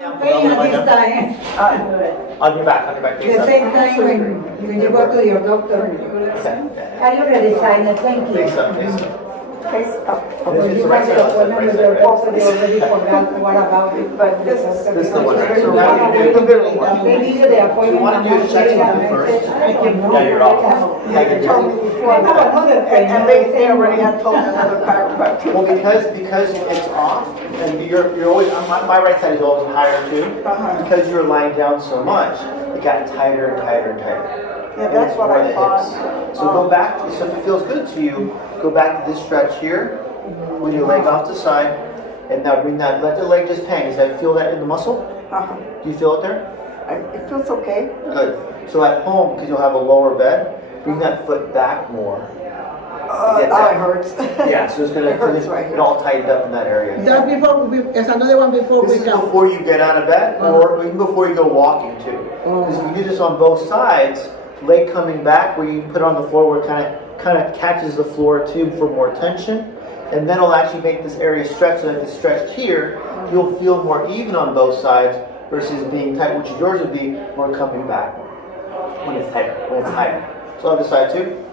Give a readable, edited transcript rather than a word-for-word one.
this time. On your back, face The up. same time when you go to your doctor. I already signed it, thank you. Face up, face up. Face up. When you have the appointment with your doctor, they already forgot what about it, but this is. This is the one, right? So now you do. They give you the appointment. You want to do checks with me first? Yeah, you're off. They told me before, and they already had told another chiropractor. Well, because it's off, and you're always, my right side is always higher too. Because you're lying down so much, it got tighter and tighter and tighter. Yeah, that's what I thought. So go back, so if it feels good to you, go back to this stretch here, with your leg off the side, and now bring that, let the leg just hang. Does that feel that in the muscle? Do you feel it there? It feels okay. Good. So at home, because you'll have a lower bed, bring that foot back more. It hurts. Yeah, so it's gonna get all tightened up in that area. That it's another one before This we is come. before you get out of bed, or even before you go walking too. Because if you do this on both sides, leg coming back, where you put it on the floor, where it kind of catches the floor too for more tension, and then it'll actually make this area stretch. So that it's stretched here, you'll feel more even on both sides versus being tight, which yours would be more coming back when it's tighter, when it's higher. So other side too.